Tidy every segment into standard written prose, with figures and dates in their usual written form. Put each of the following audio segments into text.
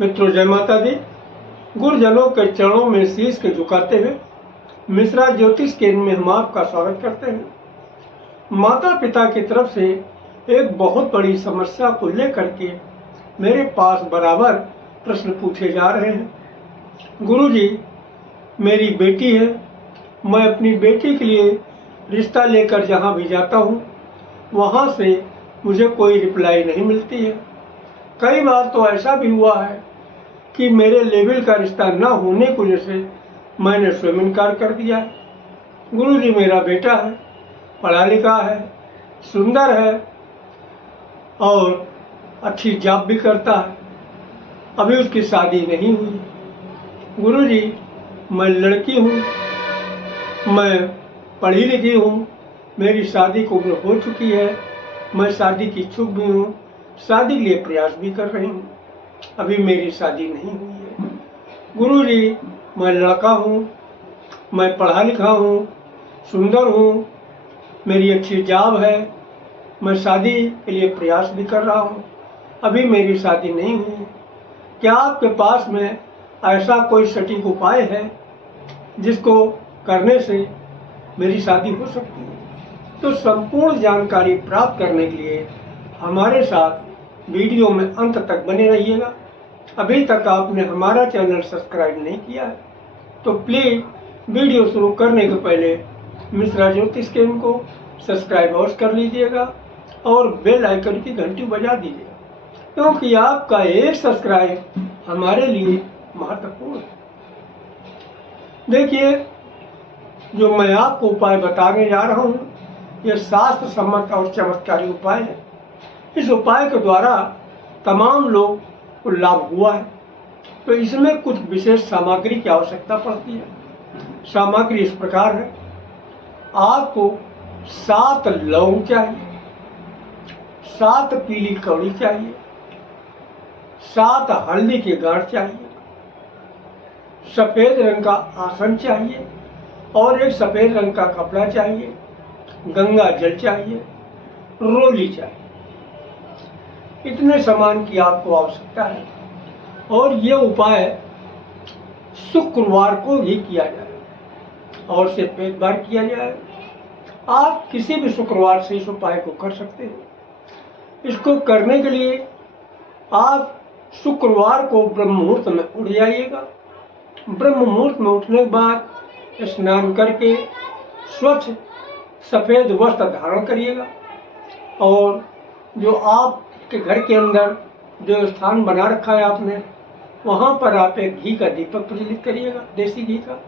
मित्रों, जय माता दी। गुरुजनों के चरणों में शीश के झुकाते हुए मिश्रा ज्योतिष केंद्र में हम आपका स्वागत करते हैं। माता पिता की तरफ से एक बहुत बड़ी समस्या को लेकर के मेरे पास बराबर प्रश्न पूछे जा रहे हैं। गुरुजी, मेरी बेटी है, मैं अपनी बेटी के लिए रिश्ता लेकर जहाँ भी जाता हूँ वहाँ से मुझे कोई रिप्लाई नहीं मिलती है। कई बार तो ऐसा भी हुआ है कि मेरे लेवल का रिश्ता न होने की वजह से मैंने स्वयं इनकार कर दिया है। गुरुजी, मेरा बेटा है, पढ़ा लिखा है, सुंदर है और अच्छी जॉब भी करता है। अभी उसकी शादी नहीं हुई। गुरुजी, मैं लड़की हूँ, मैं पढ़ी लिखी हूँ, मेरी शादी की उम्र हो चुकी है, मैं शादी की इच्छुक भी हूँ, शादी के लिए प्रयास भी कर रही हूँ, अभी मेरी शादी नहीं हुई है। गुरुजी, मैं लड़का हूँ, मैं पढ़ा लिखा हूँ, सुंदर हूँ, मेरी अच्छी जॉब है, मैं शादी के लिए प्रयास भी कर रहा हूँ, अभी मेरी शादी नहीं हुई है। क्या आपके पास में ऐसा कोई सटीक उपाय है जिसको करने से मेरी शादी हो सकती है? तो संपूर्ण जानकारी प्राप्त करने के लिए हमारे साथ वीडियो में अंत तक बने रहिएगा। अभी तक आपने हमारा चैनल सब्सक्राइब नहीं किया है तो प्लीज़ वीडियो शुरू करने के पहले मिश्रा ज्योतिष केंद्र को सब्सक्राइब अवश्य कर लीजिएगा और बेल आइकन की घंटी बजा दीजिएगा, क्योंकि आपका एक सब्सक्राइब हमारे लिए महत्वपूर्ण है। देखिए, जो मैं आपको उपाय बताने जा रहा हूँ यह शास्त्र सम्मत और चमत्कारी उपाय है। इस उपाय के द्वारा तमाम लोग को लाभ हुआ है। तो इसमें कुछ विशेष सामग्री की आवश्यकता पड़ती है। सामग्री इस प्रकार है। आपको 7 लौंग चाहिए, 7 पीली कौड़ी चाहिए, 7 हल्दी के गांठ चाहिए, सफेद रंग का आसन चाहिए और एक सफेद रंग का कपड़ा चाहिए, गंगा जल चाहिए, रोली चाहिए। इतने सामान की आपको आवश्यकता है और ये उपाय शुक्रवार को ही किया जाए और सिर्फ एक बार किया जाए। आप किसी भी शुक्रवार से इस उपाय को कर सकते हैं। इसको करने के लिए आप शुक्रवार को ब्रह्म मुहूर्त में उठ जाइएगा। ब्रह्म मुहूर्त में उठने के बाद स्नान करके स्वच्छ सफेद वस्त्र धारण करिएगा और जो आपके घर के अंदर जो स्थान बना रखा है आपने, वहाँ पर आप एक घी का दीपक प्रज्वलित करिएगा, देसी घी का,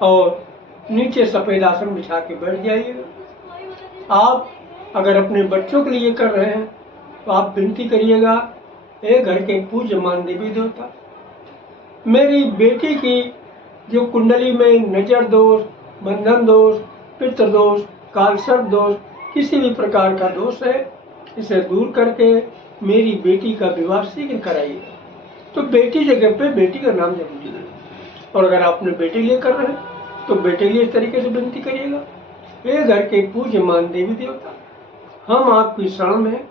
और नीचे सफेद आसन बिछा के बैठ जाइएगा। आप अगर अपने बच्चों के लिए कर रहे हैं तो आप विनती करिएगा, हे घर के पूज्यमान देवी देवता, मेरी बेटी की जो कुंडली में नजर दोष, बंधन दोष, पितृ दोष, कालसर्प दोष, किसी भी प्रकार का दोष है, इसे दूर करके मेरी बेटी का विवाह शीघ्र कराइएगा। तो बेटी जगह पे बेटी का नाम जरूरी है। और अगर आपने बेटे लिए कर रहे हैं तो बेटे लिए इस तरीके से विनती करिएगा, हे घर के पूज्यमान देवी देवता, हम आपकी शरण में हैं।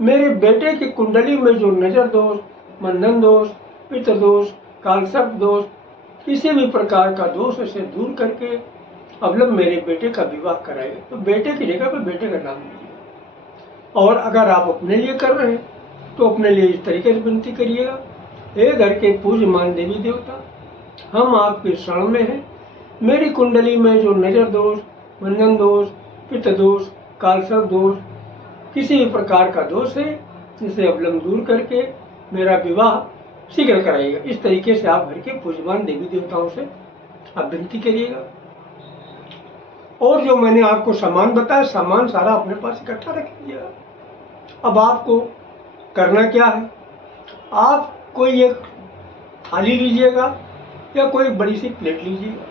मेरे बेटे की कुंडली में जो नजर दोष, बंधन दोष, पितृ दोष, कालसर्प दोष, किसी भी प्रकार का दोष इसे दूर करके अवलंब मेरे बेटे का विवाह कराएगा। तो बेटे की जगह पे बेटे का नाम लीजिएगा। और अगर आप अपने लिए कर रहे हैं तो अपने लिए इस तरीके से विनती करिएगा, हे घर के पूज्यमान देवी देवता, हम आपके शरण में हैं। मेरी कुंडली में जो नजर दोष, बंधन दोष, पितृ दोष, कालसर्प दोष, किसी भी प्रकार का दोष है, जिसे अवलंब दूर करके मेरा विवाह शीघ्र कराइएगा। इस तरीके से आप घर के पूज्यमान देवी देवताओं से आप विनती करिएगा। और जो मैंने आपको सामान बताया, सामान सारा अपने पास इकट्ठा रख लीजिएगा। अब आपको करना क्या है, आप कोई एक थाली लीजिएगा या कोई बड़ी सी प्लेट लीजिएगा,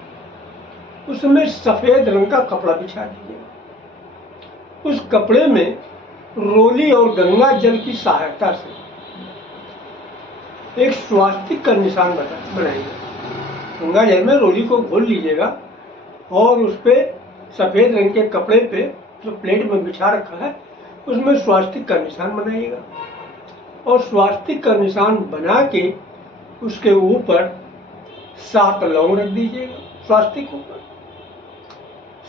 उसमें सफेद रंग का कपड़ा बिछा दीजिएगा। उस कपड़े में रोली और गंगा जल की सहायता से एक स्वास्तिक का निशान बनाइएगा। गंगा जल में रोली को घोल लीजिएगा और उस पर सफेद रंग के कपड़े पे जो प्लेट में बिछा रखा है उसमें स्वास्तिक का निशान बनाइएगा। और स्वास्तिक का निशान बना के उसके ऊपर 7 लौंग रख दीजिएगा, स्वास्तिक ऊपर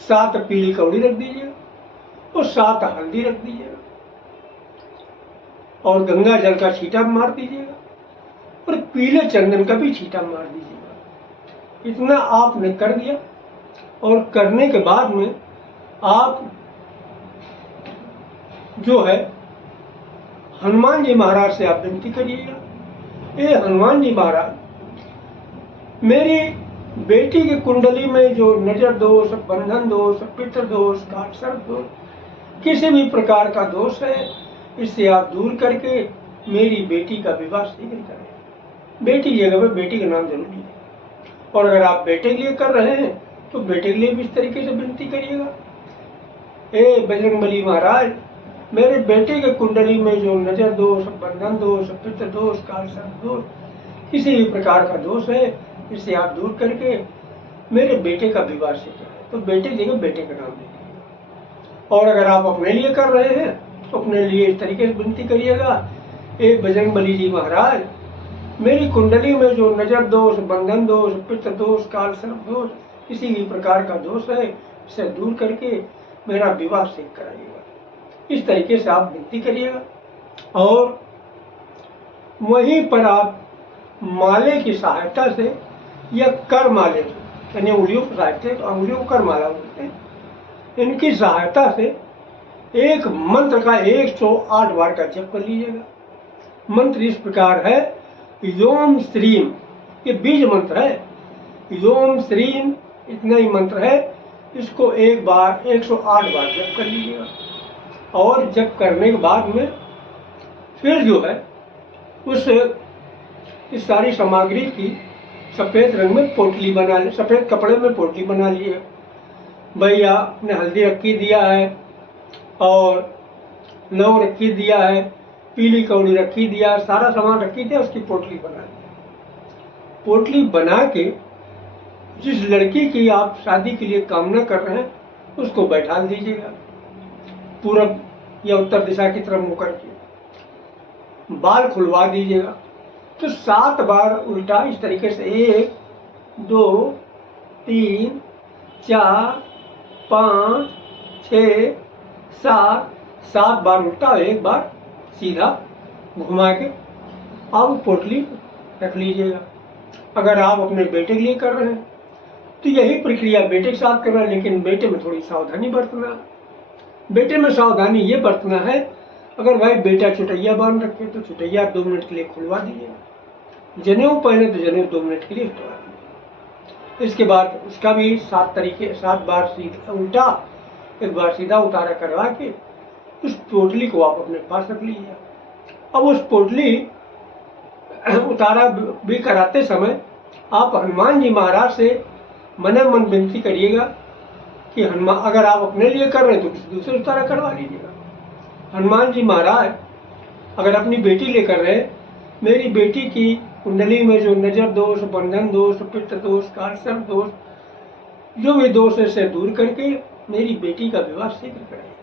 7 पीली कौड़ी रख दीजिएगा और 7 हल्दी रख दीजिएगा और गंगा जल का छींटा मार दीजिएगा और पीले चंदन का भी छींटा मार दीजिएगा। इतना आपने कर दिया और करने के बाद में आप जो है हनुमान जी महाराज से आप विनती करिएगा, ये हनुमान जी महाराज, मेरी बेटी की कुंडली में जो नजर दोष, बंधन दोष, पितृ दोष, काट सर्प दोष, किसी भी प्रकार का दोष है, इससे आप दूर करके मेरी बेटी का विवाह शीघ्र करें। बेटी की जगह पर बेटी का नाम जरूरी है और अगर आप बेटे के लिए कर रहे हैं तो बेटे के लिए भी इस तरीके से विनती करिएगा, ए बजरंगबली महाराज, मेरे बेटे के कुंडली में जो नजर दोष, बंधन दोष, पितृ दोष, काल सर्प दोष, किसी भी प्रकार का दोष है, इसे आप दूर करके मेरे बेटे का विवाह शीघ्र करें। तो बेटे की जगह बेटे का नाम दीजिएगा। और अगर आप अपने लिए कर रहे हैं तो अपने लिए इस तरीके से विनती करिएगा, ए बजरंगबली जी महाराज, मेरी कुंडली में जो नजर दोष, बंधन दोष, पितृ दोष, काल सर्प दोष, किसी भी प्रकार का दोष है, इसे दूर करके मेरा विवाह शीघ्र कराइएगा। इस तरीके से आप विनती करिएगा और वहीं पर आप माले की सहायता से या कर माले से, यानी उंगलियों की सहायता, तो उंगलियों को कर माला बोलते हैं, इनकी सहायता से एक मंत्र का 108 बार का जप कर लीजिएगा। मंत्र इस प्रकार है, योम श्रीम, ये बीज मंत्र है, योम श्रीम इतना ही मंत्र है, इसको 108 बार जप कर लीजिएगा। और जप करने के बाद में फिर जो है इस सारी सामग्री की सफ़ेद रंग में पोटली बना ले, सफ़ेद कपड़े में पोटली बना लिए। भैया आपने हल्दी रखी दिया है और लौंग रखी दिया है, पीली कौड़ी रखी दिया, सारा सामान रखी दिया, उसकी पोटली बना दी। पोटली बना के जिस लड़की की आप शादी के लिए कामना कर रहे हैं उसको बैठा दीजिएगा, पूरब या उत्तर दिशा की तरफ मुँह करके बाल खुलवा दीजिएगा। तो 7 बार उल्टा इस तरीके से 1 2 3 4 5 6 7 बार उल्टा, 1 बार सीधा घुमा के आप पोटली रख लीजिएगा। अगर आप अपने बेटे के लिए कर रहे हैं तो यही प्रक्रिया बेटे के साथ करना है, लेकिन बेटे में थोड़ी सावधानी बरतना। बेटे में सावधानी ये बरतना है, अगर भाई बेटा चुटैया बांध रखे तो चुटैया 2 मिनट के लिए खुलवा दीजिएगा, जनेऊ पहने तो जनेऊ 2 मिनट के लिए हटवा दीजिए। इसके बाद उसका भी 7 बार सीधा उल्टा, 1 बार सीधा उतारा करवा के उस पोटली को आप अपने पास रख लीजिए। अब उस पोटली उतारा भी कराते समय आप हनुमान जी महाराज से मन मन विनती करिएगा कि हनुमान, अगर आप अपने लिए कर रहे हैं तो किसी दूसरे उतारा करवा लीजिएगा। हनुमान जी महाराज अगर अपनी बेटी लिए कर रहे हैं, मेरी बेटी की कुंडली में जो नजर दोष, बंधन दोष, पितृ दोष, काल सर्प दोष, जो भी दोष है से दूर करके मेरी बेटी का विवाह शीघ्र कराइएगा।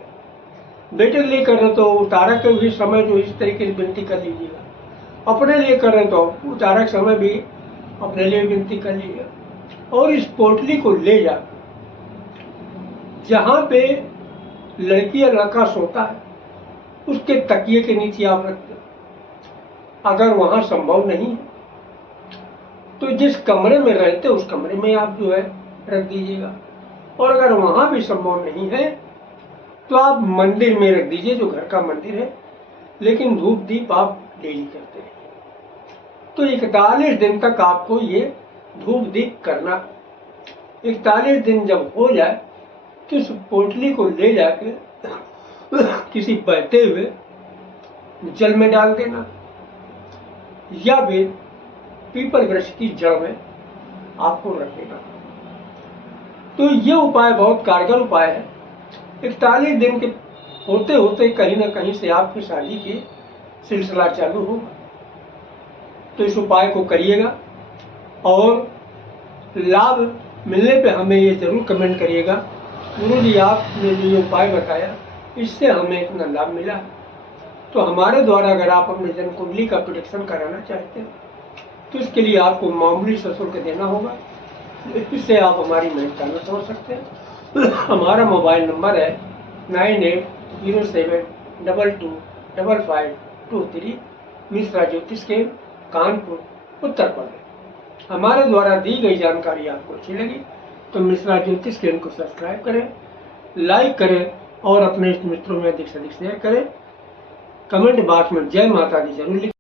बेटे के लिए कर रहे तो उतारा के भी समय जो इस तरीके से विनती कर लीजिएगा। अपने लिए कर रहे तो उतारा के समय भी अपने लिए विनती कर लीजिएगा। और इस पोटली को ले जाकर जहाँ पे लड़की या लड़का सोता है उसके तकिए के नीचे आप रख दें। अगर वहाँ संभव नहीं है तो जिस कमरे में रहते उस कमरे में आप जो है रख दीजिएगा। और अगर वहाँ भी संभव नहीं है तो आप मंदिर में रख दीजिए, जो घर का मंदिर है, लेकिन धूप दीप आप डेली करते रहिए। तो 41 दिन तक आपको ये धूप दीप करना। 41 दिन जब हो जाए तो उस पोटली को ले जाके किसी बहते हुए जल में डाल देना या फिर पीपल वृक्ष की जड़ में आपको रख देना। तो ये उपाय बहुत कारगर उपाय है। 41 दिन के होते होते कहीं ना कहीं से आपकी शादी की सिलसिला चालू होगा। तो इस उपाय को करिएगा और लाभ मिलने पे हमें ये जरूर कमेंट करिएगा, गुरु जी आपने जो उपाय बताया इससे हमें इतना लाभ मिला। तो हमारे द्वारा अगर आप अपने जन्म कुंडली का प्रेडिक्शन कराना चाहते हैं तो इसके लिए आपको मामूली शुल्क देना होगा। इससे आप हमारी मेहनत समझ सकते हैं। हमारा मोबाइल नंबर है 9807225523, मिश्रा ज्योतिष केंद्र, कानपुर, उत्तर प्रदेश। हमारे द्वारा दी गई जानकारी आपको अच्छी लगी तो मिश्रा ज्योतिष केंद्र को सब्सक्राइब करें, लाइक करें और अपने मित्रों में अधिक से अधिक शेयर करें। कमेंट बॉक्स में जय माता दी जरूर लिखें।